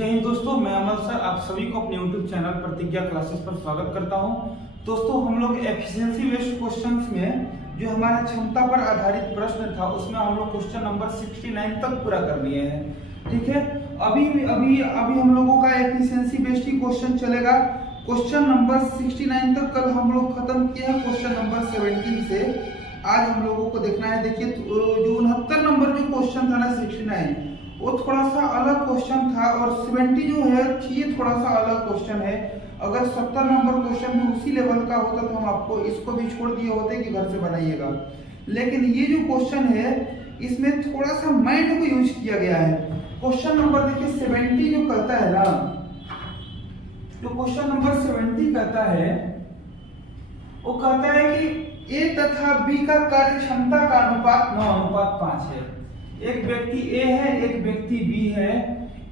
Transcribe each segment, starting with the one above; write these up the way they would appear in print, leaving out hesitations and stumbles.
जय हिंद दोस्तों, मैं अमल सर आप सभी को अपने YouTube चैनल प्रतिज्ञा क्लासेस पर स्वागत करता हूं। दोस्तों, हम लोग एफिशिएंसी बेस्ड क्वेश्चंस में जो हमारा क्षमता पर आधारित प्रश्न था उसमें हम लोग क्वेश्चन नंबर 69 तक पूरा कर लिए हैं। ठीक है, अभी हम लोगों का एफिशिएंसी बेस्ड ही क्वेश्चन चलेगा। क्वेश्चन नंबर 69 तक कल हम लोग खत्म किए हैं। क्वेश्चन नंबर 17 से आज हम लोगों को देखना है। देखिए, जो 69 नंबर जो क्वेश्चन था ना 69, वो थोड़ा सा अलग क्वेश्चन था और 70 जो है ये थोड़ा सा अलग क्वेश्चन है। अगर 70 नंबर क्वेश्चन भी उसी लेवल का होता तो हम आपको इसको भी छोड़ दिए होते कि घर से बनाइएगा, लेकिन ये जो क्वेश्चन है इसमें थोड़ा सा माइंड को यूज किया गया है। क्वेश्चन नंबर देखिए 70 जो कहता है ना, जो क्वेश्चन नंबर 70 कहता है वो कहता है कि ए तथा बी का कार्य क्षमता का अनुपात 9:5 है। एक व्यक्ति ए है, एक व्यक्ति बी है।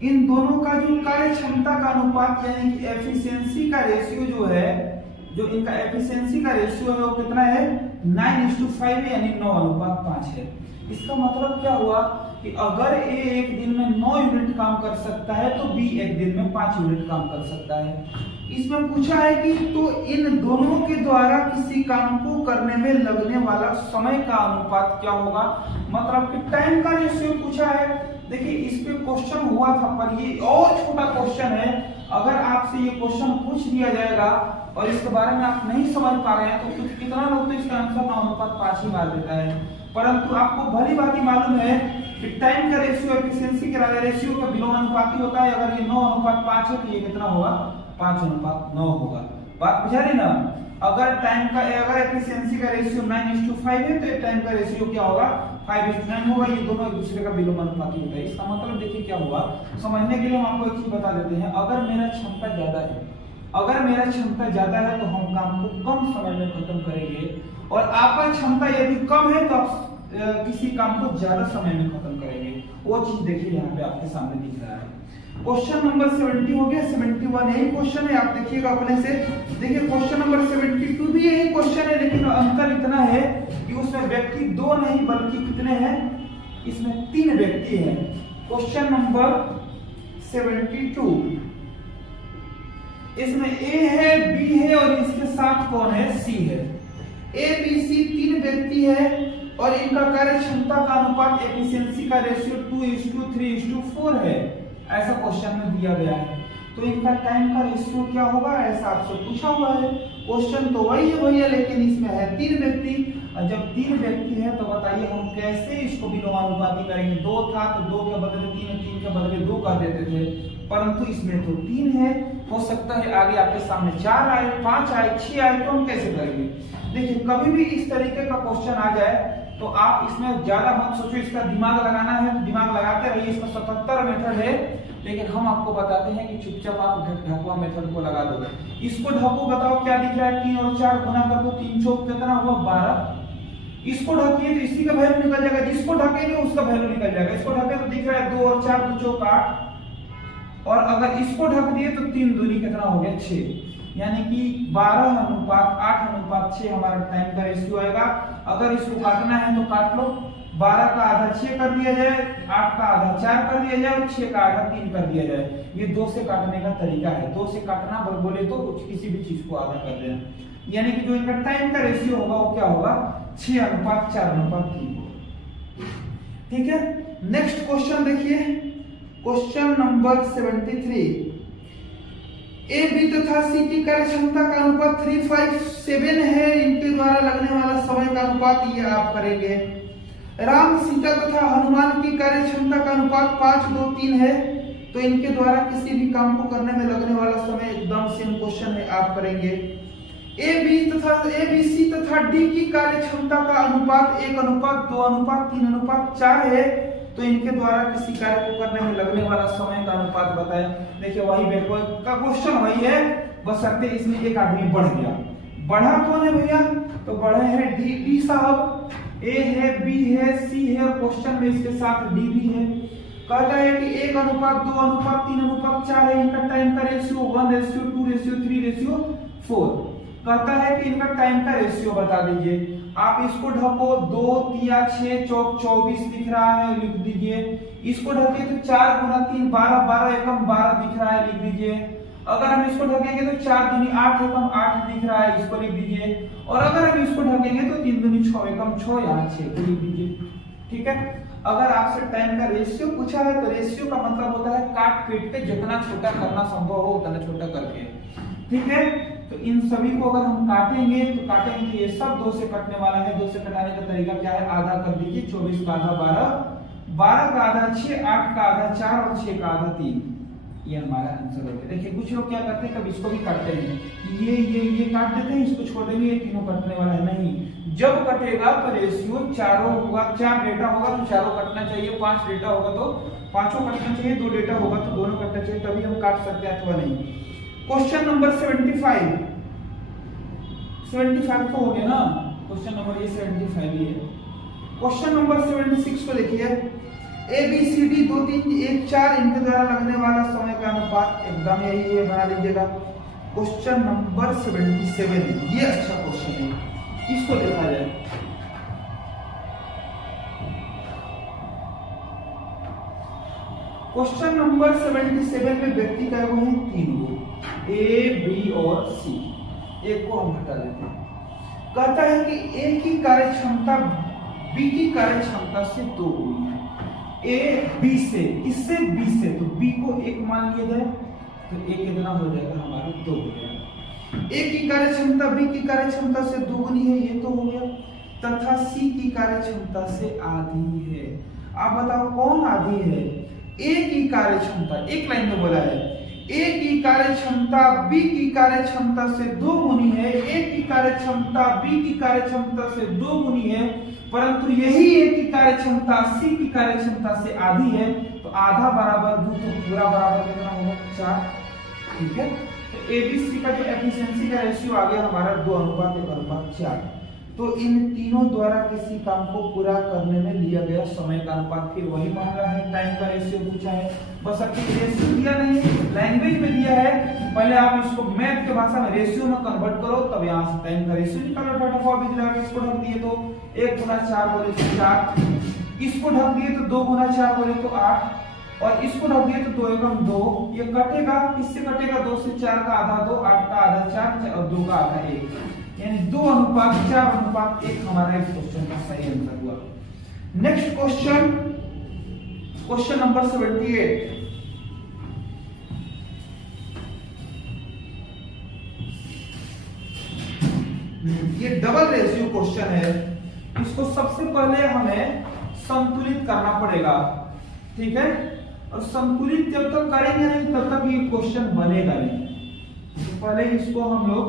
इन दोनों का जो कार्य क्षमता का अनुपात यानी कि एफिशिएंसी का रेशियो जो है, जो इनका एफिशिएंसी का रेशियो है वो कितना है 9:5 यानी 9:5 है। इसका मतलब क्या हुआ कि अगर ए एक दिन में 9 यूनिट काम कर सकता है तो बी एक दिन में 5 यूनिट काम कर सकता है। इसमें पूछा है कि तो इन दोनों के द्वारा किसी काम को करने में लगने वाला समय का अनुपात क्या होगा, मतलब कि टाइम का रेशियो पूछा है। देखिए, इस पे क्वेश्चन हुआ था पर ये और छोटा क्वेश्चन है। अगर आपसे ये क्वेश्चन पूछ दिया जाएगा और इसके बारे में आप नहीं समझ पा रहे हैं तो कुछ कितना लोग तो इसका आंसर 9:5 ही मार देता है। परंतु आपको भली भांति मालूम है कि टाइम का रेशियो एफिशिएंसी के रेशियो का विलोमानुपाती होता है। अगर ये 9:5 है तो ये कितना होगा 5:9 होगा। बात बुझा रही ना। अगर एफिशिएंसी का रेशियो 9:5 है तो टाइम का रेशियो क्या होगा 5:9 होगा। ये दोनों एक दूसरे का विलोमानुपाती होता है। इसका मतलब देखिए क्या हुआ, समझने के लिए हम आपको एक चीज बता देते हैं। अगर मेरा क्षमता ज्यादा है तो हम काम को कम समय में खत्म करेंगे, और आपका क्षमता यदि कम है तो आप किसी काम को ज्यादा समय में खत्म करेंगे। वो चीज देखिए यहाँ पे आपके सामने दिख रहा है। क्वेश्चन नंबर 70 हो गया। 71 यही क्वेश्चन है, आप देखिएगा अपने से। देखिए, क्वेश्चन नंबर 72 भी यही क्वेश्चन है, लेकिन अंतर इतना है कि उसमें व्यक्ति 2 नहीं बल्कि कितने हैं, इसमें 3 व्यक्ति हैं। क्वेश्चन नंबर 72, इसमें ए है, बी है और इसके साथ कौन है, सी है। ए बी सी 3 व्यक्ति है और इनका कार्य क्षमता का अनुपात एफिशिएंसी का रेशियो 2:3:4 है। ऐसा क्वेश्चन में दिया गया है। तो इनका टाइम का रेशियो क्या होगा, ऐसा आपसे पूछा हुआ है। क्वेश्चन तो वही है भैया, लेकिन इसमें है 3 व्यक्ति। जब 3 व्यक्ति है तो बताइए हम कैसे इसको विलोमानुपाती करेंगे। 2 था तो 2 के बदले 3, 3 के बदले 2 कर देते थे, परंतु इसमें तो 3 है। हो सकता है आगे आपके सामने 4 आए, 5 आए, 6 आए, तो हम कैसे करेंगे। देखिए, कभी भी इस तरीके का क्वेश्चन आ जाए तो आप इसमें ज्यादा मत सोचो, इसका दिमाग लगाना है तो दिमाग लगाते रहिए। इसमें 77 मेथड है, लेकिन हम आपको बताते हैं कि चुपचाप आप ढकुआ मेथड को लगा दो। इसको ढको, बताओ क्या दिख रहा है, 3 और 4 गुना कर दो, 3 चौक कितना हुआ 12। इसको ढकिए तो इसी का वैल्यू निकल जाएगा, जिसको ढकेंगे उसका वैल्यू निकल जाएगा। इसको ढके तो दिख रहा है 2 और 4 2 चौक 8, और अगर इसको ढक दिए तो 3 दूनी कितना हो गया 6, यानी कि 12:8:6 हमारा टाइम का रेशियो आएगा। अगर इसको काटना है तो काट लो। 12 का आधा 6 कर दिया जाए, 8 का आधा 4 कर दिया जाए और 6 का आधा 3 कर दिया जाए। ये 2 से काटने का तरीका है। 2 से काटना बोले तो किसी भी चीज को आधा कर देना, यानी कि जो इनका टाइम का रेशियो होगा वो क्या होगा 6:4:3। ठीक है, नेक्स्ट क्वेश्चन देखिए। क्वेश्चन नंबर 73, ए बी तथा सी की कार्य क्षमता का अनुपात 3:5:7 है। इनके द्वारा लगने वाला समय का अनुपात ये आप करेंगे। राम सीता तथा हनुमान की कार्य क्षमता का अनुपात 5:2:3 है। तो इनके द्वारा किसी भी काम को करने में लगने वाला समय एकदम सेम क्वेश्चन है, आप करेंगे। ए बी सी तथा डी की कार्य क्षमता का अनुपात 1:2:3:4 है। तो इनके द्वारा किसी कार्य को करने में लगने वाला समय का अनुपात बताएं। देखिए, वही का क्वेश्चन वही है, बस सकते इसमें एक आदमी बढ़ गया। बढ़ा कौन है भैया, तो बढ़े हैं डी साहब। ए है, बी है, सी है और क्वेश्चन में इसके साथ डी भी है। कहता है कि 1:2:3:4 है। इनका टाइम का रेशियो 1:2:3:4। कहता है कि इनका टाइम का रेशियो बता दीजिए। आप इसको ढको 2 3 6 चौक 24 दिख रहा है, लिख दीजिए। इसको ढके तो 4 गुना 3 12, 12 एकम 12 दिख रहा है, लिख दीजिए। अगर हम इसको ढकेंगे तो 4 दूनी 8 एकम 8 दिख रहा है, इसको लिख दीजिए। और अगर हम इसको ढकेंगे तो 3 दूनी 6 एकम 6, यहाँ 6 को लिख दीजिए। ठीक है, अगर आपसे टाइम का रेशियो पूछा है तो रेशियो का मतलब होता है काट पीट के जितना छोटा करना संभव हो उतना छोटा करके। ठीक है, तो इन सभी को अगर हम काटेंगे तो काटेंगे ये सब 2 से कटने वाला है। 2 से कटाने का तरीका क्या है, आधा कर दीजिए। 24 का आधा 12, 12 का आधा 6, 8 का आधा 4 और 6 का आधा 3। ये हमारा आंसर हो गया। देखिए कुछ लोग क्या करते हैं, कभी इसको भी काटते हैं, ये काट देते हैं, इसको छोड़ देंगे, ये तीनों कटने वाला है। नहीं, जब कटेगा तो रेशियो चारों होगा। 4 डेटा होगा तो चारों कटना चाहिए, 5 डेटा होगा तो पांचों कटना चाहिए, 2 डेटा होगा तो दोनों कटना चाहिए, तभी हम काट सकते हैं अथवा नहीं। क्वेश्चन नंबर 75 तो हो गया ना, क्वेश्चन नंबर ये 75 ही है। क्वेश्चन नंबर 76 को देखिए। ABCD 2 3 1 4 इनके द्वारा लगने वाला समय का अनुपात एकदम यही है, बना लीजिएगा। क्वेश्चन नंबर 77, ये अच्छा क्वेश्चन है, इसको देखा जाए। क्वेश्चन नंबर 77 में व्यक्ति का वो है 3 गो, A B और C। एक को हम हटा देते हैं। कहता है कि A की कार्यक्षमता B की कार्यक्षमता से 2 गुनी है। A B से, इससे B से, तो B को 1 मान लिया जाए तो A कितना हो जाएगा हमारा, 2 हो गया। A की कार्यक्षमता B की कार्यक्षमता से 2 गुनी है, ये तो हो गया। तथा C की कार्यक्षमता से आधी है। आप बताओ कौन आधी है? A की कार्यक्षमता, एक लाइन में बोला है, A की कार्यक्षमता B की कार्यक्षमता से 2 गुनी है। A की कार्यक्षमता B की कार्यक्षमता से 2 गुनी है, परंतु यही A की कार्यक्षमता C की कार्यक्षमता से आधी है। तो आधा बराबर 2 तो पूरा बराबर कितना होगा, 4। ठीक है, तो ABC का जो एफिशिएंसी का रेशियो आ गया हमारा 2:1:4। तो इन तीनों द्वारा किसी काम को पूरा करने में लिया गया समय का अनुपात, फिर वही मांगा है, टाइम का रेशियो पूछा है। बस अभी रेशियो दिया नहीं है, लैंग्वेज में दिया है। पहले आप इसको मैथ के भाषा में रेशियो में कन्वर्ट करो, तब यहाँ से टाइम का रेशियो निकालो। फटाफट भी दिला, इसको ढक दिए तो 1 गुना 4 बोले तो 4, इसको ढक दिए तो 2 गुना 4 बोले तो 8, और इसको ढक दिए तो 2 एकम 2। ये कटेगा, किससे कटेगा, 2 से 4 का आधा 2, 8 का आधा 4 और 2 का आधा 1, यानी 2:4:1 हमारा इस क्वेश्चन का सही आंसर हुआ। Next question, question number 78। ये डबल रेशियो क्वेश्चन है। इसको सबसे पहले हमें संतुलित करना पड़ेगा। ठीक है, और संतुलित जब तक करेंगे नहीं तब तक ये क्वेश्चन बनेगा नहीं। तो पहले इसको हम लोग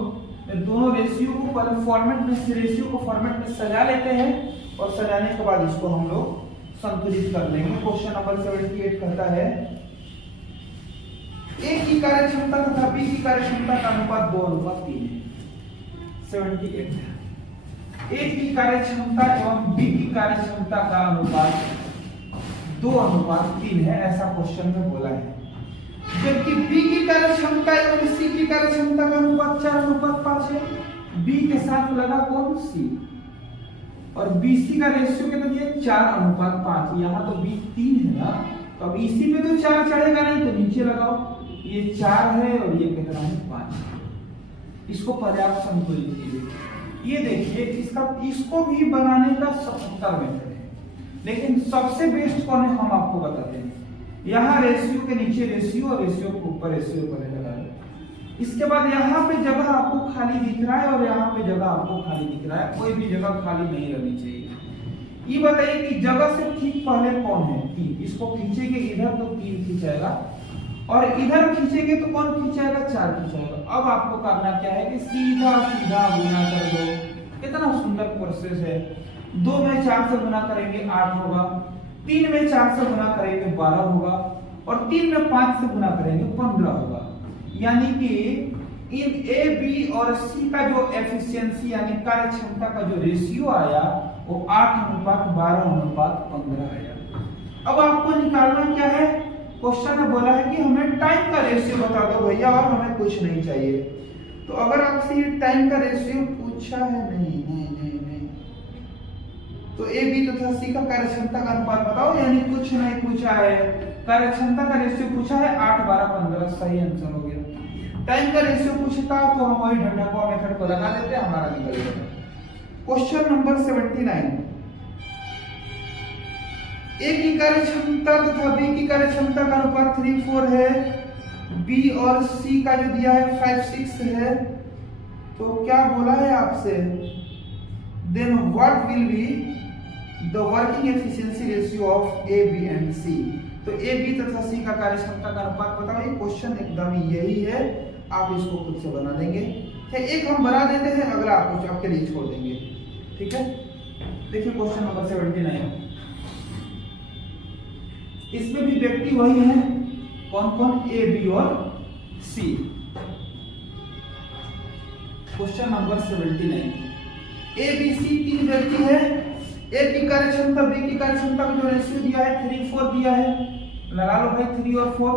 दोनों रेशियो को पहले फॉर्मेट में, रेशियो को फॉर्मेट में सजा लेते हैं, और सजाने के बाद इसको हम लोग संतुलित कर लेंगे। क्वेश्चन नंबर 78 कहता है A की कार्यक्षमता तथा B की कार्यक्षमता का अनुपात 2:3 है। 78 A की कार्यक्षमता एवं B की कार्यक्षमता का अनुपात 2:3 है, ऐसा क्वेश्चन में बोला है। जबकि B की कार्यक्षमता एवं C की कार्यक्षमता का अनुपात 4:5 है। B के साथ लगा कौन, C, और BC का रेशियो कितना दिया, 4:5। यहाँ तो B 3 है ना, तो अब इसी पे तो 4 चढ़ेगा नहीं, तो नीचे लगाओ, ये 4 है और ये कितना है, 5। इसको पहले आप संतुलित कीजिए। ये देखिए, इसको भी बनाने का 77 मेथड है, लेकिन सबसे बेस्ट कौन है हम आपको बताते हैं। यहाँ रेशियो के नीचे रेशियो और रेशियो के ऊपर रेशियो पहले लगा लो। इसके बाद यहाँ पे जगह आपको खाली दिख रहा है और यहाँ पे जगह आपको खाली दिख रहा है, कोई भी जगह खाली नहीं रहनी चाहिए। ये बताइए कि जगह से ठीक पहले कौन है, 3। इसको खींचेंगे इधर तो 3 खींचेगा, और इधर खींचेंगे तो कौन खींचेगा, 4 खींचेगा। अब आपको करना क्या है कि सीधा सीधा गुना कर दो। कितना सुंदर प्रोसेस है। 2 में 4 से गुना करेंगे 8 होगा, 3 में 4 से गुना करेंगे 12 होगा, और 3 में 5 से गुना करेंगे 15 होगा। यानी कि इन A, B और C का जो एफिशिएंसी यानी कार्यक्षमता का जो रेशियो आया वो 8:12:15 आया। अब आपको निकालना क्या है, क्वेश्चन में बोला है कि हमें टाइम का रेशियो बता दो भैया, और हमें कुछ नहीं चाहिए। तो अगर आपसे ये टाइम का रेशियो पूछा है, नहीं नहीं नहीं नहीं, तो ए बी तथा सी का कार्यक्षमता का अनुपात बताओ, यानी कुछ नहीं पूछा है, कार्यक्षमता का रेशियो पूछा है 8 12 15, सही आंसर हो गया। टाइम का रेशियो पूछता तो हम वही ढंढा मेथड को लगा देते, हमारा निकल जाता। क्वेश्चन नंबर 79, ए की कार्यक्षमता तथा बी की कार्यक्षमता का अनुपात 3:4 है, बी और सी का जो दिया है 5:6 है, तो क्या बोला है आपसे, then what will be the working efficiency ratio of A B and C. तो ए बी तथा सी का कार्यक्षमता का अनुपात बताओ। ये क्वेश्चन एकदम यही है, आप इसको खुद से बना देंगे। एक हम बना देते हैं, अगला कुछ आपके लिए छोड़ देंगे, ठीक है। देखिए क्वेश्चन नंबर 79, इसमें भी व्यक्ति वही है, कौन कौन, ए बी और C. Question number 79, A B C तीन व्यक्ति है, ए की कार्यक्षमता बी की कार्यक्षमता का जो रेशियो दिया है 3:4 दिया है, लगा लो भाई 3 और 4।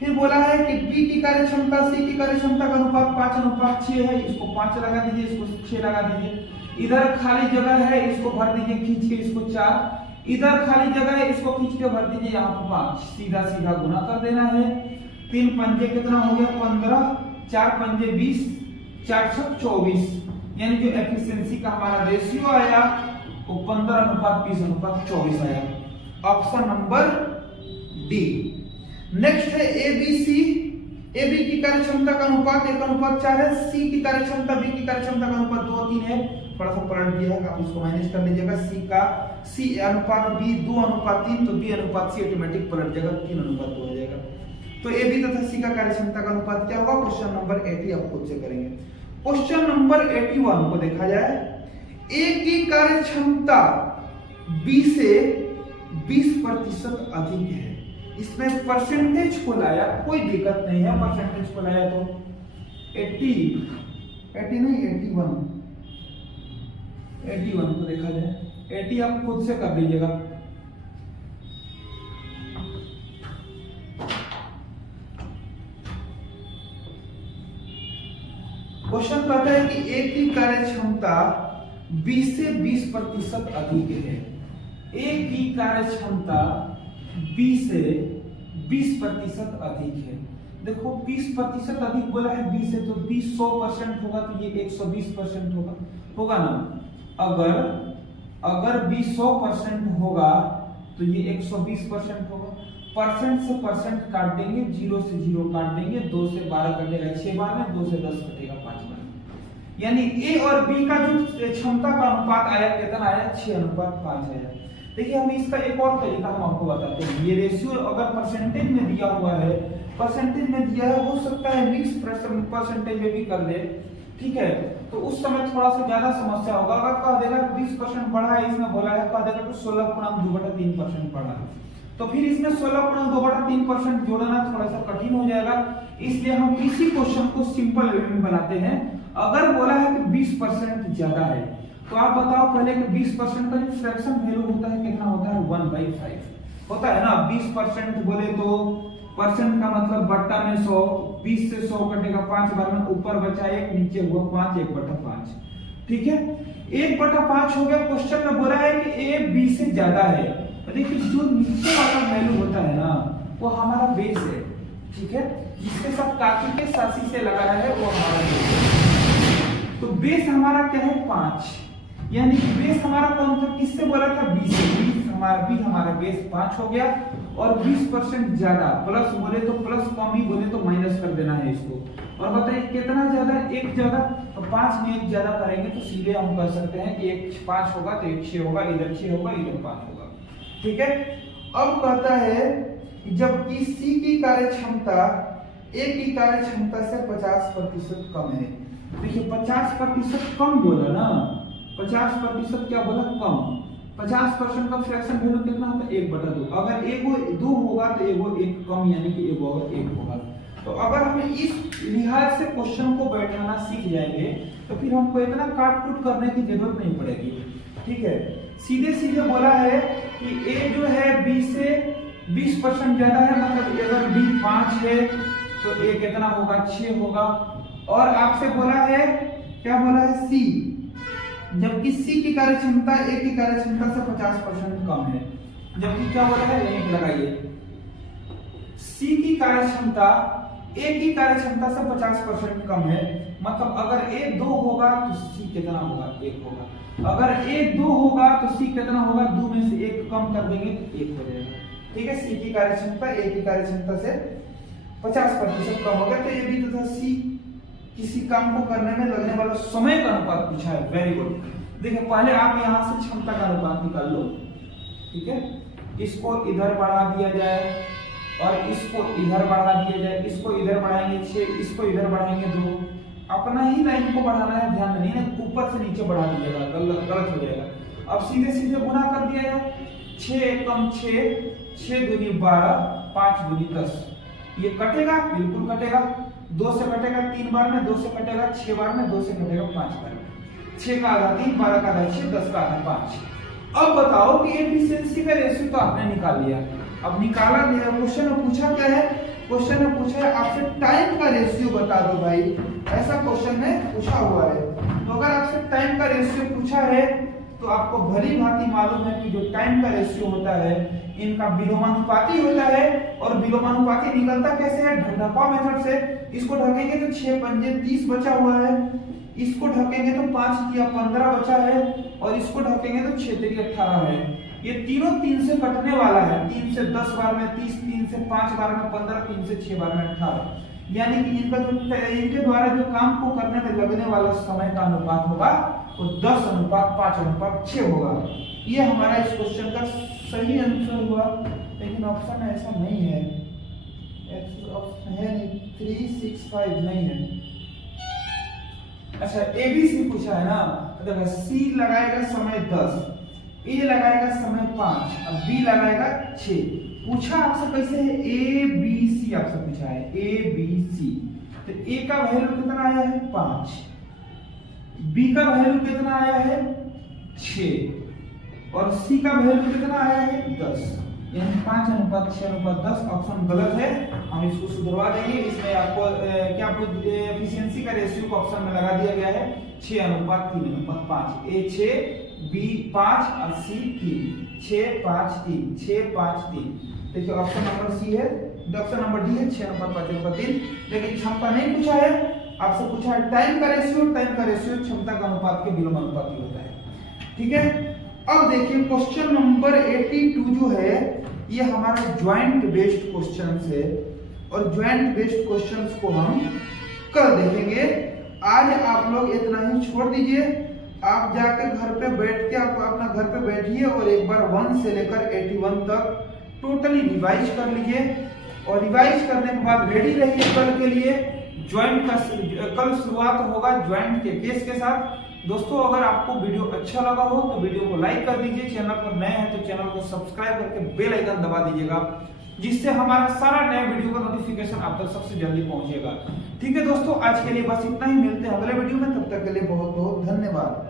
फिर बोला है कि बी की कार्यक्षमता सी की कार्यक्षमता का अनुपात 5:6 है, इसको 5 लगा दीजिए, इसको 6 लगा दीजिए। इधर खाली जगह है, इसको भर दीजिए खींच के, इसको 4। इधर खाली जगह है, इसको खींच के भर दीजिए, यहाँ पर 5। सीधा सीधा गुना कर देना है। 3 पंजे कितना हो गया 15, 4 पंजे 20, 4 छक 24, यानी जो एफिशिएंसी का हमारा रेशियो आया वो 15:20:24 आया। Option number D. नेक्स्ट है ए बी सी। ए बी की कार्यक्षमता का अनुपात 1:4 है, सी की कार्यक्षमता बी की कार्यक्षमता का अनुपात 2:3 है। थोड़ा सा पलट दिया है, आप इसको माइनस कर लीजिएगा। सी अनुपात बी 2:3, तो बी अनुपात सी ऑटोमेटिक पलट जाएगा, 3:2 हो जाएगा। तो ए बी तथा सी का कार्यक्षमता का अनुपात क्या होगा, क्वेश्चन नंबर 80 आप खुद से करेंगे। क्वेश्चन नंबर 81 को देखा जाए, ए की कार्यक्षमता बी से 20% अधिक है। इसमें परसेंटेज को लाया, कोई दिक्कत नहीं है, परसेंटेज को लाया तो 81 को देखा जाए, 80 आप खुद से कर लीजिएगा। क्वेश्चन कहता है कि ए की कार्यक्षमता बी से 20% अधिक है। ए की कार्यक्षमता बी से 20% अधिक है। देखो 20% अधिक बोला है बी से, तो बी 100% होगा, तो ये 120% होगा ना। अगर बी 100% होगा तो ये 120% होगा। परसेंट से परसेंट काट देंगे, 0 से 0 काट देंगे, 2 से 12 कटेगा 6 बार में, 2 से 10 कटेगा 5 बार। यानी ए और बी का जो क्षमता का अनुपात आया कितना आया, 6:5 आया। देखिए हम इसका एक और तरीका हम आपको बताते हैं। ये रेशियो अगर परसेंटेज में दिया हुआ है, परसेंटेज में दिया है, हो सकता है मिक्स परसेंटेज में भी कर दे, ठीक है, तो उस समय थोड़ा सा ज्यादा समस्या होगा। अगर कह देगा 20% बढ़ा है, इसमें बोला है कह देगा तो 16.2/3% बढ़ा है, तो फिर इसमें 16.2/3% जोड़ना थोड़ा सा कठिन हो जाएगा। इसलिए हम इसी क्वेश्चन को सिंपल वे में बनाते हैं। अगर बोला है कि 20% ज्यादा है, तो आप बताओ पहले कि 20% का जो फ्रैक्शन वैल्यू होता है कितना होता है, 1/5 होता है ना। 20% बोले तो परसेंट का मतलब बट्टा में 100, 20 से 100 कटेगा 5 बार में, ऊपर बचा 1, नीचे हुआ 5, 1/5, ठीक है, 1/5 हो गया। क्वेश्चन में बोला है कि ए बी से ज्यादा है, तो देखिए जो नीचे वाला वैल्यू होता है ना वो हमारा बेस है, ठीक है, जिसके साथ काकी के साथी से लगा है वो हमारा बेस है। तो बेस हमारा क्या है 5, यानी बेस हमारा कौन था, किससे बोला था, बी से। हमारा बेस 5 हो गया। और 20% ज्यादा, प्लस बोले तो प्लस, कम ही बोले तो माइनस कर देना है इसको। और बताइए कितना ज्यादा, 1 ज्यादा, तो 5 में 1 ज्यादा करेंगे तो सीधे हम कर सकते हैं कि 1 5 होगा तो 1 6 होगा, इधर 6 होगा, इधर 5 होगा, ठीक है। अब कहता है जबकि सी की कार्यक्षमता ए की कार्यक्षमता से 50% कम है। देखिए 50% कम बोला ना, 50% क्या बोला, कम। 50% का फ्रैक्शन वैल्यू कितना होता है, 1/2। अगर एगो 2 होगा तो एगो 1 कम, यानी कि एगो और 1 होगा। तो अगर हम इस लिहाज से क्वेश्चन को बैठाना सीख जाएंगे तो फिर हमको इतना काट कूट करने की जरूरत नहीं पड़ेगी, ठीक है। सीधे सीधे बोला है कि ए जो है बी से 20% ज्यादा है, मतलब अगर बी 5 है तो ए कितना होगा, 6 होगा। और आपसे बोला है, क्या बोला है, सी जबकि सी की कार्य क्षमता ए की कार्य क्षमता से 50% कम है। जबकि क्या हो रहा है, लिंक लगाइए, सी की कार्य क्षमता ए की कार्य क्षमता से 50% कम है। मतलब अगर ए 2 होगा तो सी कितना होगा, 1 होगा। अगर ए 2 होगा तो सी कितना होगा, 2 में से 1 कम कर देंगे तो 1 हो जाएगा। ठीक है, सी की कार्य क्षमता ए की कार्य क्षमता से 50% कम हो गया। तो ये भी तो था सी, किसी काम को करने में लगने वाला समय का अनुपात पूछा है। Very good. देखिए पहले आप यहाँ से क्षमता का अनुपात निकाल लो। ठीक है, इसको इधर बढ़ा दिया जाए और इसको इधर बढ़ा दिया जाए। इसको इधर बढ़ाएंगे 6, इसको इधर बढ़ाएंगे 2। अपना ही लाइन को बढ़ाना है, ध्यान नहीं है ऊपर से नीचे बढ़ा दीजिएगा, गलत हो जाएगा। अब सीधे सीधे गुना कर दिया जाए, 6 एकम 6, 6 दूनी 12, 5 दूनी 10। ये कटेगा, बिल्कुल कटेगा। 2 से कटेगा 3 बार में, 2 से कटेगा 6 बार में, 2 से कटेगा 5 बार में। 6 का आधा 3, 12 का आधा 6, 10 का आधा 5। अब बताओ कि एफिशिएंसी का रेशियो तो आपने निकाल लिया। अब निकाला गया, क्वेश्चन में पूछा क्या है, क्वेश्चन में पूछा है आपसे टाइम का रेशियो बता दो भाई। ऐसा क्वेश्चन में पूछा हुआ है। तो अगर आपसे टाइम का रेशियो पूछा है तो आपको भली भांति मालूम है कि जो टाइम का रेशियो होता है इनका विलोमानुपाती होता है। और विलोमानुपाती निकलता कैसे है, ढंढापा मेथड से। इसको ढकेंगे तो 6 पंजे 30 बचा हुआ है, इसको ढकेंगे तो 5 तिया 15 बचा है, और इसको ढकेंगे तो 6 तिया 18 है। ये तीनों 3 से कटने वाला है। 3 से 10 बार में 30, 3 से 5 बार में 15, 3 से 6 बार में 18। यानी कि इनका जो इनके द्वारा जो काम को करने में लगने वाला समय का अनुपात होगा वो 10:5:6 होगा। ये हमारा इस क्वेश्चन का सही आंसर हुआ। लेकिन ऑप्शन ऐसा नहीं है, ऑप्शन है नहीं, 3, 6, 5 नहीं है। अच्छा, ABC पूछा है ना, देखो C लगाएगा समय 10, A लगाएगा समय 5, अब B लगाएगा 6। पूछा आपसे कैसे है, ABC आपसे पूछा है, ABC। तो A का वैल्यू कितना आया है, 5, B का वैल्यू कितना आया है, 6, और C का वैल्यू कितना आया है, 10। यानी 5:6:10। ऑप्शन गलत है, हम इसको सुधरवा देंगे। इसमें आपको क्या एफिशिएंसी का रेशियो को ऑप्शन में लगा दिया गया है 6:3:5। A 6, B 5 और C 3। 6, 5, 3, 6, 5, 3। देखिए ऑप्शन नंबर C है, ऑप्शन नंबर D है 6:5:3। लेकिन क्षमता नहीं पूछा है, आपसे पूछा है टाइम का रेशियो। टाइम का रेशियो क्षमता का अनुपात के विलोमानुपाती होता है। ठीक है, अब देखिए क्वेश्चन नंबर 82 जो है ये हमारा ज्वाइंट बेस्ड क्वेश्चंस है। और ज्वाइंट बेस्ड क्वेश्चंस को हम कल देखेंगे। आज आप लोग इतना ही छोड़ दीजिए। आप जाकर घर पे बैठ के आप अपना घर पे बैठिए और एक बार 1 से लेकर 81 तक टोटली रिवाइज कर लीजिए। और रिवाइज करने के बाद रेडी रहिए कल के लिए। ज्वाइंट का कल शुरुआत होगा ज्वाइंट के केस के साथ। दोस्तों अगर आपको वीडियो अच्छा लगा हो तो वीडियो को लाइक कर दीजिए। चैनल पर नए हैं तो चैनल को सब्सक्राइब करके बेल आइकन दबा दीजिएगा, जिससे हमारा सारा नया वीडियो का नोटिफिकेशन आप तक सबसे जल्दी पहुंचेगा। ठीक है दोस्तों, आज के लिए बस इतना ही। मिलते हैं अगले वीडियो में, तब तक के लिए बहुत बहुत धन्यवाद।